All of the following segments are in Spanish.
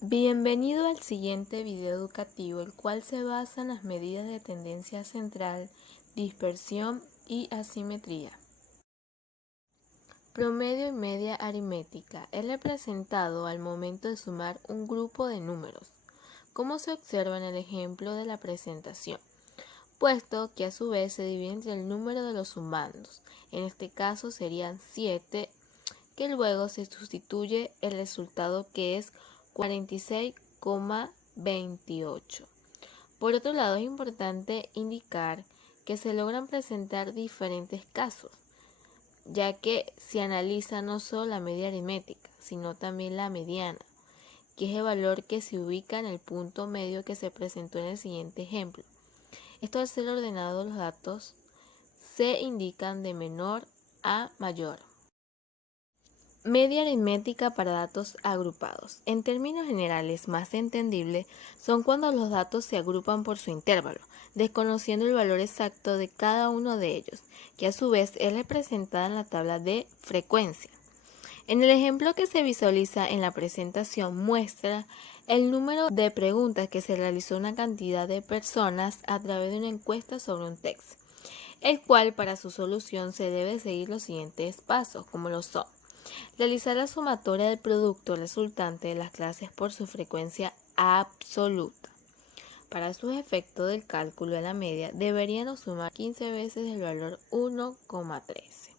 Bienvenido al siguiente video educativo, el cual se basa en las medidas de tendencia central, dispersión y asimetría. Promedio y media aritmética es representado al momento de sumar un grupo de números, como se observa en el ejemplo de la presentación, puesto que a su vez se divide entre el número de los sumandos. En este caso serían 7, que luego se sustituye el resultado que es 46,28. Por otro lado, es importante indicar que se logran presentar diferentes casos, ya que se analiza no solo la media aritmética, sino también la mediana, que es el valor que se ubica en el punto medio que se presentó en el siguiente ejemplo. Esto, al ser ordenados los datos, se indican de menor a mayor. Media aritmética para datos agrupados. En términos generales, más entendible son cuando los datos se agrupan por su intervalo, desconociendo el valor exacto de cada uno de ellos, que a su vez es representada en la tabla de frecuencia. En el ejemplo que se visualiza en la presentación muestra el número de preguntas que se realizó a una cantidad de personas a través de una encuesta sobre un texto, el cual para su solución se debe seguir los siguientes pasos, como lo son: realizar la sumatoria del producto resultante de las clases por su frecuencia absoluta. Para sus efectos del cálculo de la media, deberíamos sumar 15 veces el valor 1,13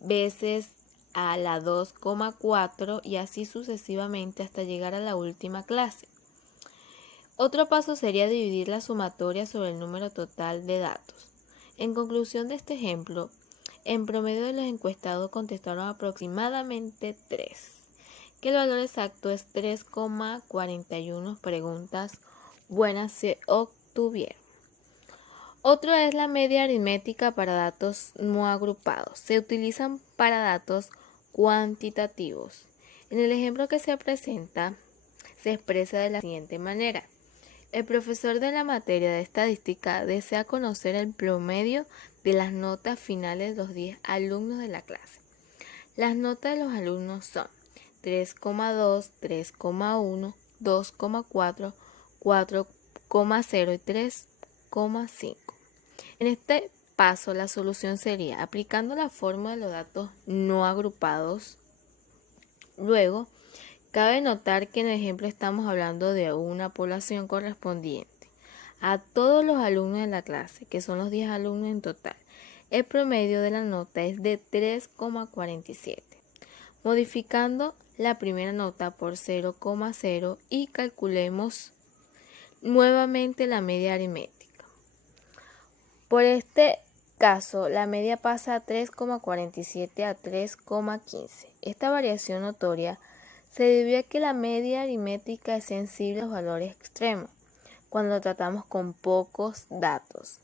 veces a la 2,4 y así sucesivamente hasta llegar a la última clase. Otro paso sería dividir la sumatoria sobre el número total de datos. En conclusión de este ejemplo, en promedio de los encuestados contestaron aproximadamente 3, que el valor exacto es 3,41 preguntas buenas se obtuvieron. Otro es la media aritmética para datos no agrupados. Se utilizan para datos cuantitativos. En el ejemplo que se presenta, se expresa de la siguiente manera: el profesor de la materia de estadística desea conocer el promedio de las notas finales de los 10 alumnos de la clase. Las notas de los alumnos son 3,2, 3,1, 2,4, 4,0 y 3,5. En este paso, la solución sería aplicando la fórmula de los datos no agrupados. Luego, cabe notar que en el ejemplo estamos hablando de una población correspondiente a todos los alumnos de la clase, que son los 10 alumnos en total. El promedio de la nota es de 3,47. Modificando la primera nota por 0,0 y calculemos nuevamente la media aritmética. Por este caso, la media pasa a 3,47 a 3,15. Esta variación notoria se debió a que la media aritmética es sensible a los valores extremos cuando tratamos con pocos datos.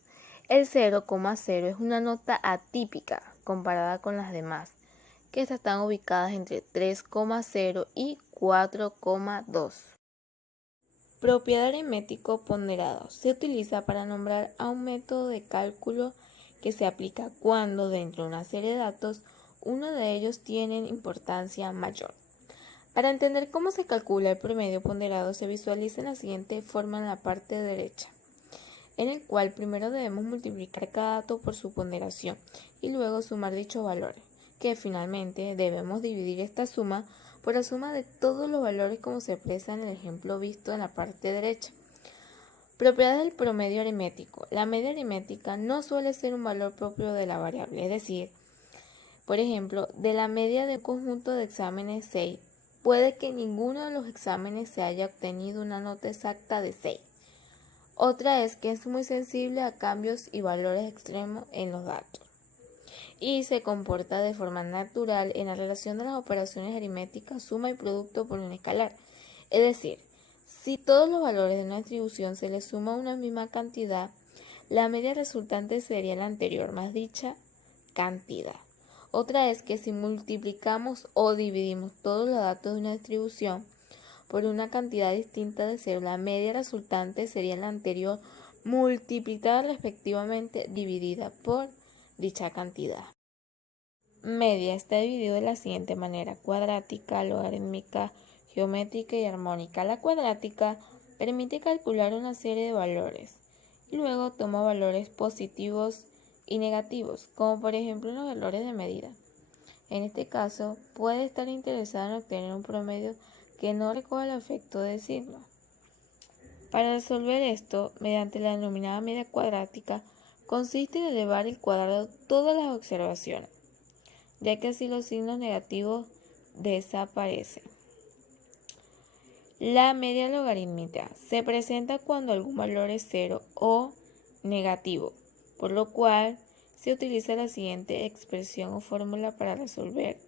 El 0,0 es una nota atípica comparada con las demás, que están ubicadas entre 3,0 y 4,2. Propiedad aritmético ponderado. Se utiliza para nombrar a un método de cálculo que se aplica cuando dentro de una serie de datos uno de ellos tiene importancia mayor. Para entender cómo se calcula el promedio ponderado, se visualiza en la siguiente forma en la parte derecha, en el cual primero debemos multiplicar cada dato por su ponderación y luego sumar dichos valores, que finalmente debemos dividir esta suma por la suma de todos los valores como se expresa en el ejemplo visto en la parte derecha. Propiedades del promedio aritmético. La media aritmética no suele ser un valor propio de la variable, es decir, por ejemplo, de la media de un conjunto de exámenes 6, puede que en ninguno de los exámenes se haya obtenido una nota exacta de 6. Otra es que es muy sensible a cambios y valores extremos en los datos y se comporta de forma natural en la relación de las operaciones aritméticas suma y producto por un escalar. Es decir, si todos los valores de una distribución se les suma una misma cantidad, la media resultante sería la anterior más dicha cantidad. Otra es que si multiplicamos o dividimos todos los datos de una distribución por una cantidad distinta de cero, la media resultante sería la anterior multiplicada respectivamente dividida por dicha cantidad. Media está dividido de la siguiente manera: cuadrática, logarítmica, geométrica y armónica. La cuadrática permite calcular una serie de valores y luego toma valores positivos y negativos, como por ejemplo los valores de medida. En este caso, puede estar interesado en obtener un promedio que no recoja el efecto de signo. Para resolver esto, mediante la denominada media cuadrática, consiste en elevar al cuadrado todas las observaciones, ya que así los signos negativos desaparecen. La media logarítmica se presenta cuando algún valor es cero o negativo, por lo cual se utiliza la siguiente expresión o fórmula para resolver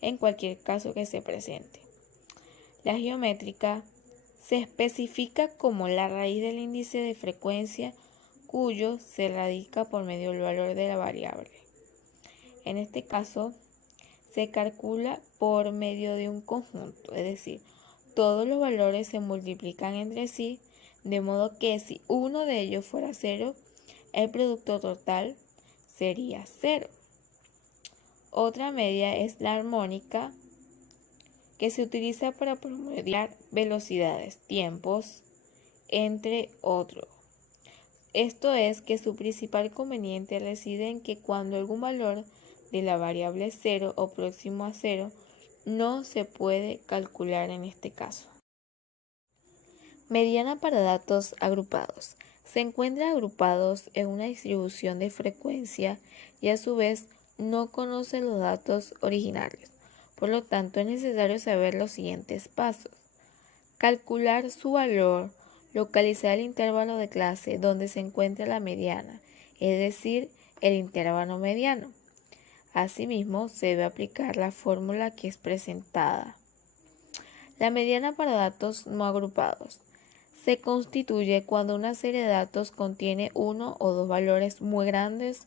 en cualquier caso que se presente. La geométrica se especifica como la raíz del índice de frecuencia cuyo se radica por medio del valor de la variable. En este caso, se calcula por medio de un conjunto, es decir, todos los valores se multiplican entre sí, de modo que si uno de ellos fuera cero, el producto total sería cero. Otra media es la armónica, que se utiliza para promediar velocidades, tiempos, entre otros. Esto es que su principal conveniente reside en que cuando algún valor de la variable cero o próximo a cero no se puede calcular en este caso. Mediana para datos agrupados. Se encuentran agrupados en una distribución de frecuencia y a su vez no conoce los datos originarios. Por lo tanto, es necesario saber los siguientes pasos. Calcular su valor, localizar el intervalo de clase donde se encuentra la mediana, es decir, el intervalo mediano. Asimismo, se debe aplicar la fórmula que es presentada. La mediana para datos no agrupados se constituye cuando una serie de datos contiene uno o dos valores muy grandes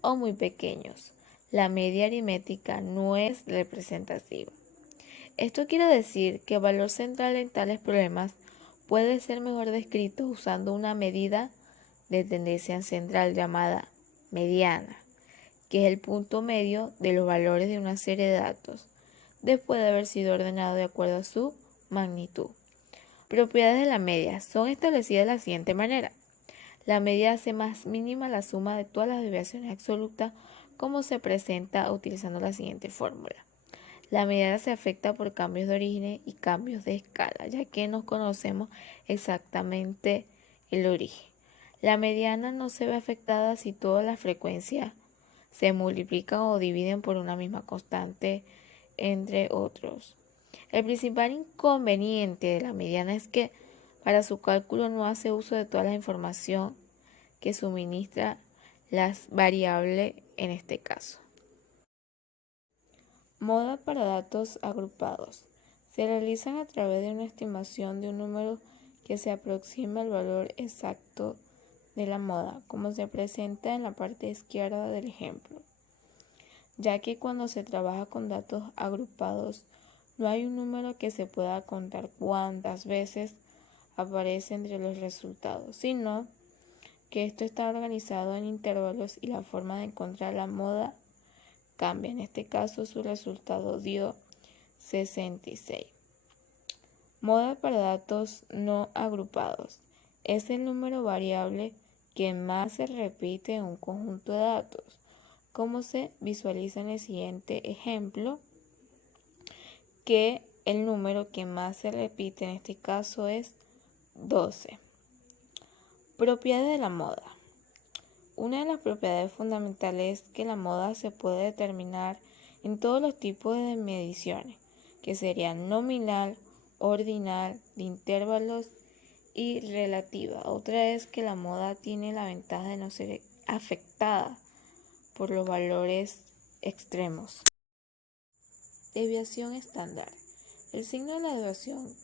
o muy pequeños. La media aritmética no es representativa. Esto quiere decir que el valor central en tales problemas puede ser mejor descrito usando una medida de tendencia central llamada mediana, que es el punto medio de los valores de una serie de datos, después de haber sido ordenado de acuerdo a su magnitud. Propiedades de la media son establecidas de la siguiente manera. La media hace más mínima la suma de todas las desviaciones absolutas, como se presenta utilizando la siguiente fórmula. La mediana se afecta por cambios de origen y cambios de escala, ya que no conocemos exactamente el origen. La mediana no se ve afectada si todas las frecuencias se multiplican o dividen por una misma constante, entre otros. El principal inconveniente de la mediana es que para su cálculo no hace uso de toda la información que suministra las variables en este caso. Moda para datos agrupados. Se realizan a través de una estimación de un número que se aproxima al valor exacto de la moda, como se presenta en la parte izquierda del ejemplo, ya que cuando se trabaja con datos agrupados no hay un número que se pueda contar cuántas veces aparece entre los resultados, sino que esto está organizado en intervalos y la forma de encontrar la moda cambia. En este caso su resultado dio 66. Moda para datos no agrupados. Es el número variable que más se repite en un conjunto de datos, como se visualiza en el siguiente ejemplo, que el número que más se repite en este caso es 12. Propiedades de la moda. Una de las propiedades fundamentales es que la moda se puede determinar en todos los tipos de mediciones, que serían nominal, ordinal, de intervalos y relativa. Otra es que la moda tiene la ventaja de no ser afectada por los valores extremos. Desviación estándar. El signo de la desviación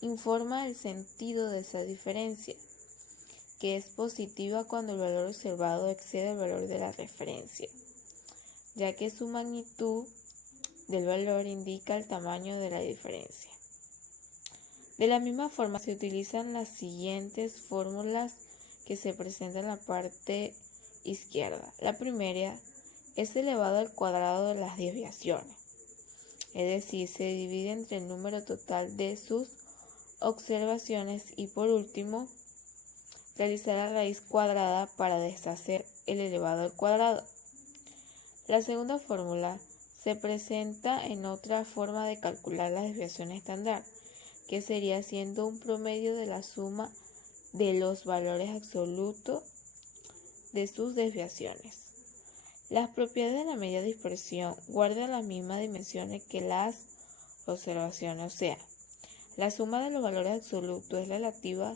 informa el sentido de esa diferencia, que es positiva cuando el valor observado excede el valor de la referencia, ya que su magnitud del valor indica el tamaño de la diferencia. De la misma forma se utilizan las siguientes fórmulas que se presentan en la parte izquierda. La primera es elevado al cuadrado de las desviaciones. es decir, se divide entre el número total de sus observaciones y por último, realizar la raíz cuadrada para deshacer el elevado al cuadrado. La segunda fórmula se presenta en otra forma de calcular la desviación estándar, que sería haciendo un promedio de la suma de los valores absolutos de sus desviaciones. Las propiedades de la media dispersión guardan las mismas dimensiones que las observaciones, o sea, la suma de los valores absolutos es relativa,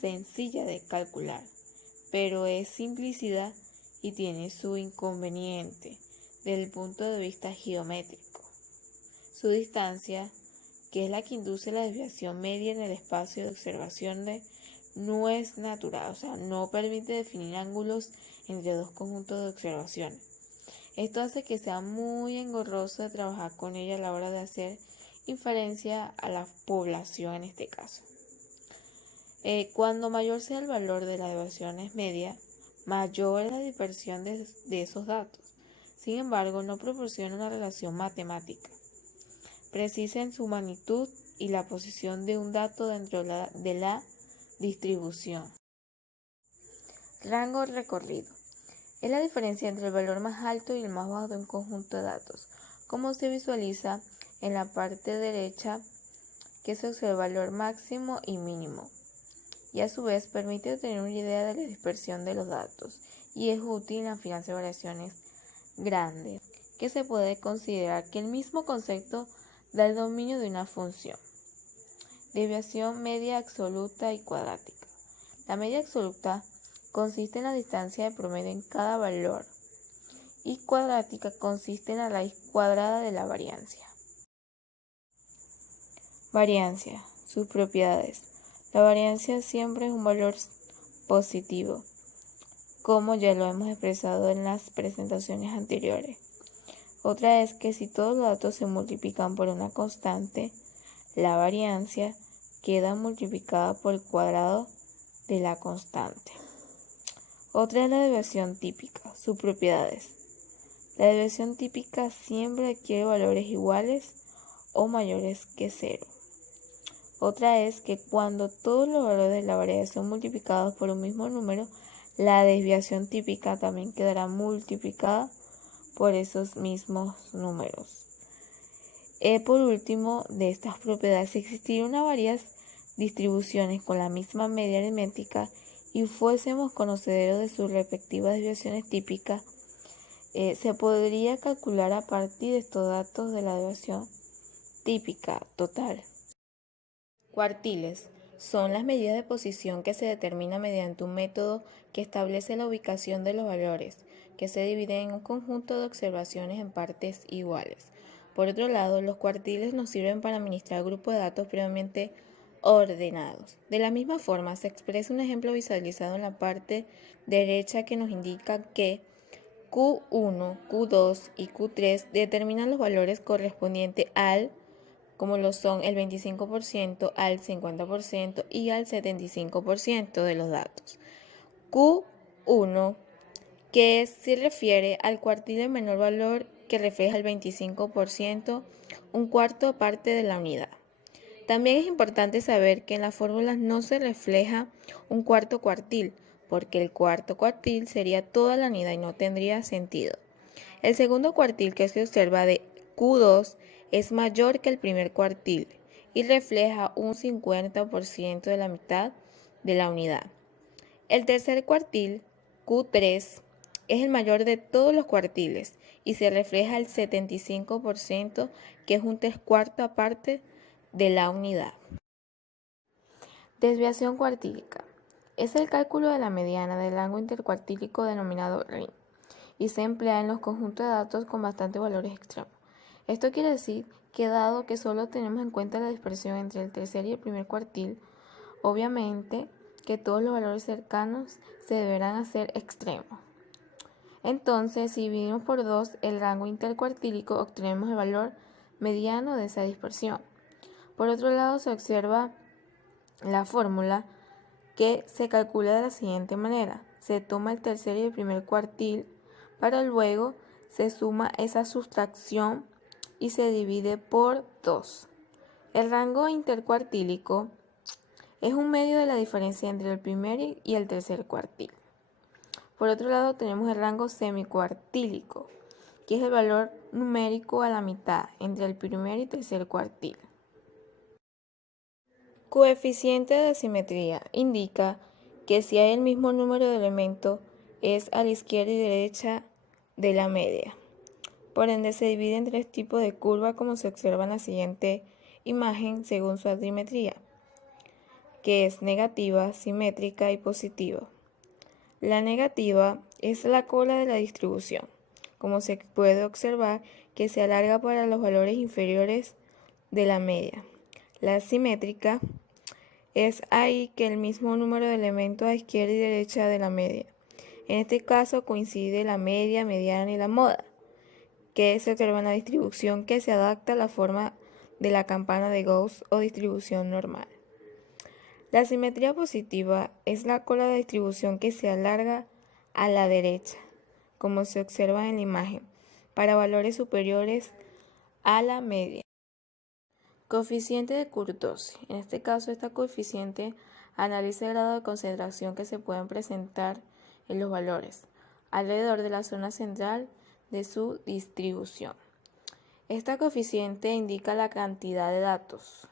sencilla de calcular, pero es simplicidad y tiene su inconveniente desde el punto de vista geométrico. Su distancia, que es la que induce la desviación media en el espacio de observaciones, no es natural, o sea, no permite definir ángulos entre dos conjuntos de observaciones. Esto hace que sea muy engorroso de trabajar con ella a la hora de hacer inferencia a la población en este caso. Cuando mayor sea el valor de la desviación media, mayor es la dispersión de esos datos. Sin embargo, no proporciona una relación matemática precisa en su magnitud y la posición de un dato dentro de la distribución. Rango recorrido. Es la diferencia entre el valor más alto y el más bajo de un conjunto de datos, como se visualiza en la parte derecha, que se observa el valor máximo y mínimo, y a su vez permite obtener una idea de la dispersión de los datos, y es útil en la fianza de variaciones grandes, que se puede considerar que el mismo concepto da el dominio de una función. Desviación media absoluta y cuadrática. La media absoluta consiste en la distancia de promedio en cada valor y cuadrática consiste en la raíz cuadrada de la variancia. Variancia. Sus propiedades. La variancia siempre es un valor positivo, como ya lo hemos expresado en las presentaciones anteriores. Otra es que si todos los datos se multiplican por una constante, la variancia queda multiplicada por el cuadrado de la constante. Otra es la desviación típica, sus propiedades. La desviación típica siempre adquiere valores iguales o mayores que 0. Otra es que cuando todos los valores de la variable son multiplicados por un mismo número, la desviación típica también quedará multiplicada por esos mismos números. Por último, de estas propiedades, existirían varias distribuciones con la misma media aritmética y fuésemos conocedores de sus respectivas desviaciones típicas, se podría calcular a partir de estos datos de la desviación típica total. Cuartiles son las medidas de posición que se determinan mediante un método que establece la ubicación de los valores, que se dividen en un conjunto de observaciones en partes iguales. Por otro lado, los cuartiles nos sirven para administrar grupos de datos previamente ordenados. De la misma forma, se expresa un ejemplo visualizado en la parte derecha que nos indica que Q1, Q2 y Q3 determinan los valores correspondientes como lo son el 25%, al 50% y al 75% de los datos. Q1, que se refiere al cuartil de menor valor que refleja el 25%, un cuarto parte de la unidad. También es importante saber que en las fórmulas no se refleja un cuarto cuartil, porque el cuarto cuartil sería toda la unidad y no tendría sentido. El segundo cuartil que se observa de Q2 es mayor que el primer cuartil y refleja un 50% de la mitad de la unidad. El tercer cuartil, Q3, es el mayor de todos los cuartiles y se refleja el 75%, que es un 3/4 parte de la unidad. Desviación cuartílica. Es el cálculo de la mediana del rango intercuartílico denominado RIN y se emplea en los conjuntos de datos con bastantes valores extremos. Esto quiere decir que dado que solo tenemos en cuenta la dispersión entre el tercer y el primer cuartil, obviamente que todos los valores cercanos se deberán hacer extremos. Entonces, si dividimos por 2 el rango intercuartílico, obtenemos el valor mediano de esa dispersión. Por otro lado, se observa la fórmula que se calcula de la siguiente manera. Se toma el tercer y el primer cuartil, para luego se suma esa sustracción y se divide por 2. El rango intercuartílico es un medio de la diferencia entre el primer y el tercer cuartil. Por otro lado tenemos el rango semicuartílico, que es el valor numérico a la mitad entre el primer y tercer cuartil. Coeficiente de simetría indica que si hay el mismo número de elementos es a la izquierda y derecha de la media. Por ende se divide en 3 tipos de curva como se observa en la siguiente imagen según su asimetría, que es negativa, simétrica y positiva. La negativa es la cola de la distribución, como se puede observar que se alarga para los valores inferiores de la media. La simétrica es ahí que el mismo número de elementos a izquierda y derecha de la media. En este caso coincide la media, mediana y la moda, que se observa en la distribución que se adapta a la forma de la campana de Gauss o distribución normal. La simetría positiva es la cola de distribución que se alarga a la derecha, como se observa en la imagen, para valores superiores a la media. Coeficiente de Kurtosi. En este caso, esta coeficiente analiza el grado de concentración que se pueden presentar en los valores alrededor de la zona central de su distribución. Esta coeficiente indica la cantidad de datos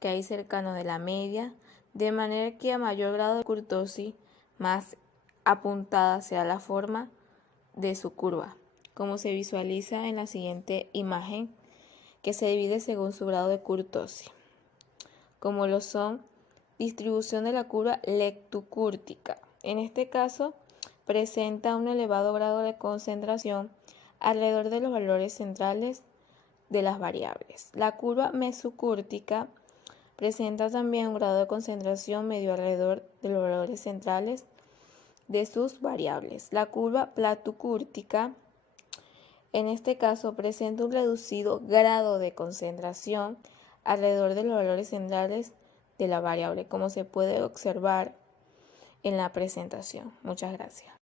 que hay cercanos de la media, de manera que a mayor grado de Kurtosi, más apuntada será la forma de su curva, como se visualiza en la siguiente imagen, que se divide según su grado de Kurtosi, como lo son distribución de la curva lectocúrtica. En este caso, presenta un elevado grado de concentración alrededor de los valores centrales de las variables. La curva mesocúrtica presenta también un grado de concentración medio alrededor de los valores centrales de sus variables. La curva platocúrtica, en este caso, presenta un reducido grado de concentración alrededor de los valores centrales de la variable, como se puede observar en la presentación. Muchas gracias.